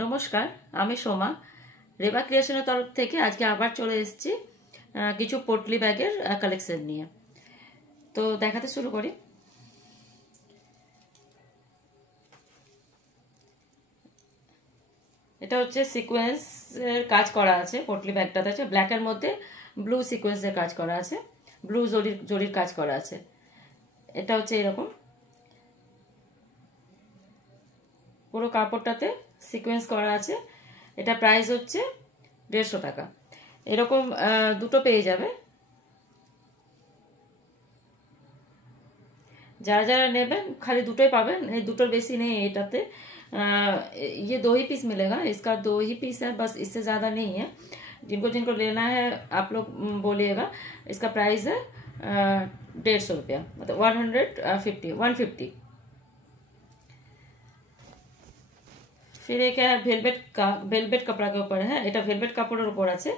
নমস্কার, আমি সোমা। রেবা ক্রিয়েশনের তরফ থেকে আজকে আবার চলে এসেছি কিছু পোটলি ব্যাগের কালেকশন নিয়ে। তো দেখাতে শুরু করি। এটা হচ্ছে সিকোয়েন্সের কাজ করা আছে। পোটলি ব্যাগটাতে আছে ব্ল্যাকের মধ্যে ব্লু সিকোয়েন্সের কাজ করা আছে, ব্লু জরির কাজ করা আছে। এটা হচ্ছে এরকম, পুরো কাপড়টাতে সিকোয়েন্স করা আছে। এটা প্রাইস হচ্ছে 150 টাকা। এরকম দুটো পেয়ে যাবে। যারা যারা নেবেন খালি দুটোই পাবেন, এই দুটোর বেশি নেই एटाते। ये 2 ही पीस मिलेगा, इसका 2 ही पीस है बस, इससे ज़्यादा नहीं है। जिनको जिनको लेना है आप लोग बोलिएगा। इसका प्राइस है 150 रुपया, मतलब 150। फिर एक है वेलवेट कपड़ा के ऊपर है। এটা ভেলভেট কাপড়ের উপর আছে।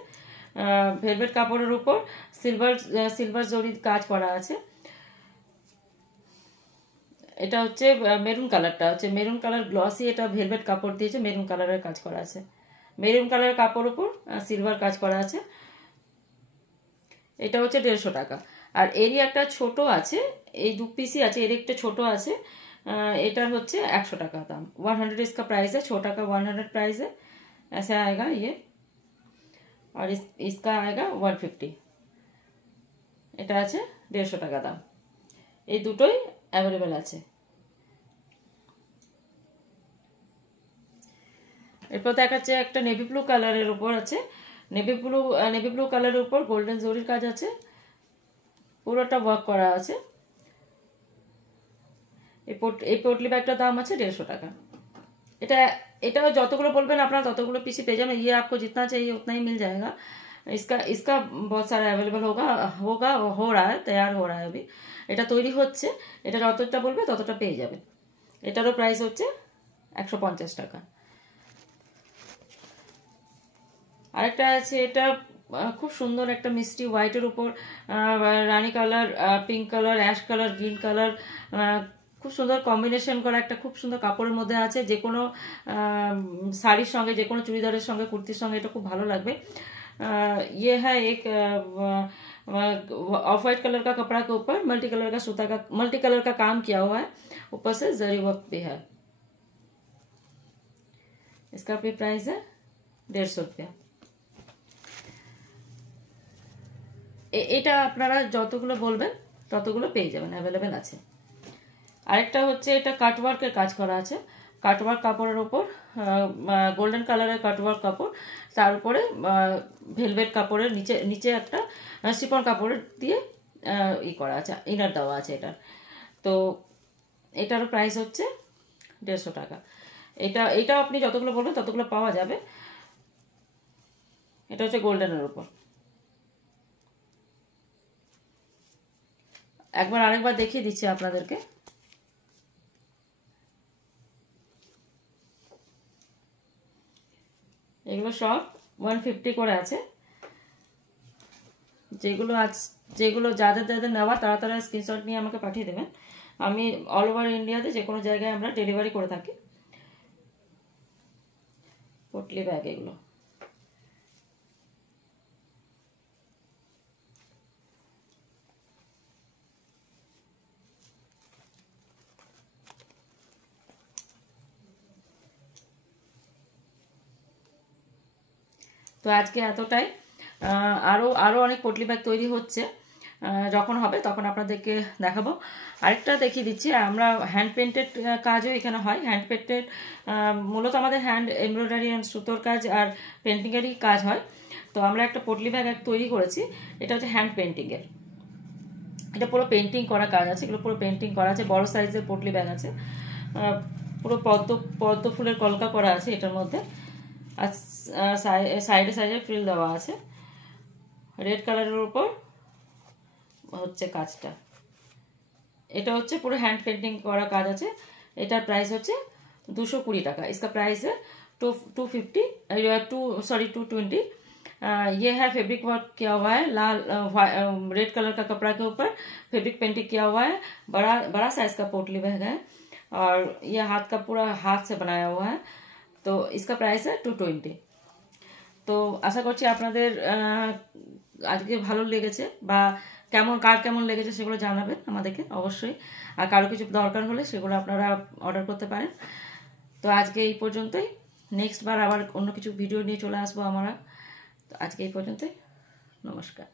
ভেলভেট কাপড়ের উপর সিলভার জরি কাজ করা আছে। এটা হচ্ছে মেরুন কালারটা হচ্ছে মেরুন কালার গ্লসি। এটা ভেলভেট কাপড় দিয়েছে, মেরুন কালারের কাজ করা আছে। মেরুন কালারের কাপড়ের উপর সিলভার কাজ করা আছে। এটা হচ্ছে 150 টাকা। আর এরই একটা ছোট আছে, এই দু পিসই আছে, এর একটা ছোট আছে। एटर होच्छे 100 টাকা दाम। 100 इसका प्राइस है, छोटा का 100 प्राइस है। ऐसे आएगा ये। और इसका आएगा 150। এটা আছে 150 টাকা দাম। এই দুটোই অ্যাভেলেবেল আছে। এরপর দেখাচ্ছে একটা নেভি ব্লু কালারের উপর আছে। নেভি ব্লু কালারের উপর গোল্ডেন জরির কাজ আছে, পুরোটা ওয়ার্ক করা আছে। এই পোটলি ব্যাগটার দাম আছে 150 টাকা। এটা যতগুলো বলবেন আপনারা ততগুলো পিসি পেয়ে যাবেন। ये आपको जितना चाहिए उतना ही मिल जाएगा। इसका बहुत सारा अवेलेबल होगा हो रहा है, तैयार हो रहा है अभी। এটা তৈরি হচ্ছে। এটা যতটা বলবে ততটা পেয়ে যাবেন। এটারও প্রাইস হচ্ছে 150 টাকা। আরেকটা আছে, এটা খুব সুন্দর একটা মিষ্টি হোয়াইটের উপর রানী colour, pink colour, ash colour, green colour, খুব সুন্দর কম্বিনেশন করা একটা খুব সুন্দর কাপড়ের মধ্যে আছে। যে কোনো শাড়ির সঙ্গে, যে কোনো চুড়িদারের সঙ্গে, কুর্তির সঙ্গে এটা খুব ভালো লাগবে। ये है एक ऑफ वाइट कलर का कपड़ा के ऊपर मल्टी कलर का काम किया हुआ है। ऊपर से जरी वर्क भी है। इसका भी प्राइस है 150 रुपया। এটা আপনারা যতগুলো বলবেন ততগুলো পেয়ে যাবেন, অ্যাভেলেবেল আছে। আরেকটা হচ্ছে, এটা কাটওয়ার্কের কাজ করা আছে। কাটওয়ার্ক কাপড়ের উপর গোল্ডেন কালারের কাটওয়ার্ক কাপড়, তার উপরে ভেলভেট কাপড়ের নিচে একটা শিফন কাপড়ের দিয়ে করা আছে, ইনার দেওয়া আছে এটার। তো এটারও প্রাইস হচ্ছে 150 টাকা। এটাও আপনি যতগুলো বলবেন ততগুলো পাওয়া যাবে। এটা হচ্ছে গোল্ডেনের উপর। আরেকবার দেখিয়ে দিচ্ছি আপনাদেরকে। এগুলো সব 150 করে আছে। যেগুলো যাদের নেওয়া তারা স্ক্রিনশট নিয়ে আমাকে পাঠিয়ে দেবেন। আমি অল ওভার ইন্ডিয়াতে যে কোনো জায়গায় আমরা ডেলিভারি করে থাকি পোটলি ব্যাগ এগুলো। তো আজকে এতটাই। আরও অনেক পোটলি ব্যাগ তৈরি হচ্ছে, যখন হবে তখন আপনাদেরকে দেখাবো। আরেকটা দেখিয়ে দিচ্ছি, আমরা হ্যান্ড পেন্টেড কাজও এখানে হয়। হ্যান্ড পেন্টেড মূলত আমাদের হ্যান্ড এমব্রয়ডারি অ্যান্ড সুতোর কাজ আর পেন্টিংয়েরই কাজ হয়। তো আমরা একটা পোটলি ব্যাগ তৈরি করেছি। এটা হচ্ছে হ্যান্ড পেন্টিংয়ের। এটা পুরো পেন্টিং করা কাজ আছে, এগুলো পুরো পেন্টিং করা আছে। বড় সাইজের পোটলি ব্যাগ আছে, পুরো পদ্ম ফুলের কলকা করা আছে এটার মধ্যে। আর সাইডে ফ্রিল দেওয়া আছে। রেড কালারের উপর হচ্ছে কাজটা। এটা হচ্ছে পুরো হ্যান্ড পেন্টিং করা কাজ আছে। এটার প্রাইস হচ্ছে 220 টাকা। इसका प्राइस है 220। ये है फैब्रिक वर्क किया हुआ है, रेड कलर का कपड़ा के ऊपर फैब्रिक पेंटिंग किया हुआ है। बड़ा साइज का पोटली बैग है और ये हाथ का पूरा हाथ से बनाया हुआ है। तो इसका प्राइस है 220। তো আশা করছি আপনাদের আজকে ভালো লেগেছে, বা কেমন লেগেছে সেগুলো জানাবেন আমাদেরকে অবশ্যই। আর কারো কিছু দরকার হলে সেগুলো আপনারা অর্ডার করতে পারেন। তো আজকে এই পর্যন্তই, নেক্সট বার আবার অন্য কিছু ভিডিও নিয়ে চলে আসবো আমরা। তো আজকে এই পর্যন্তই, নমস্কার।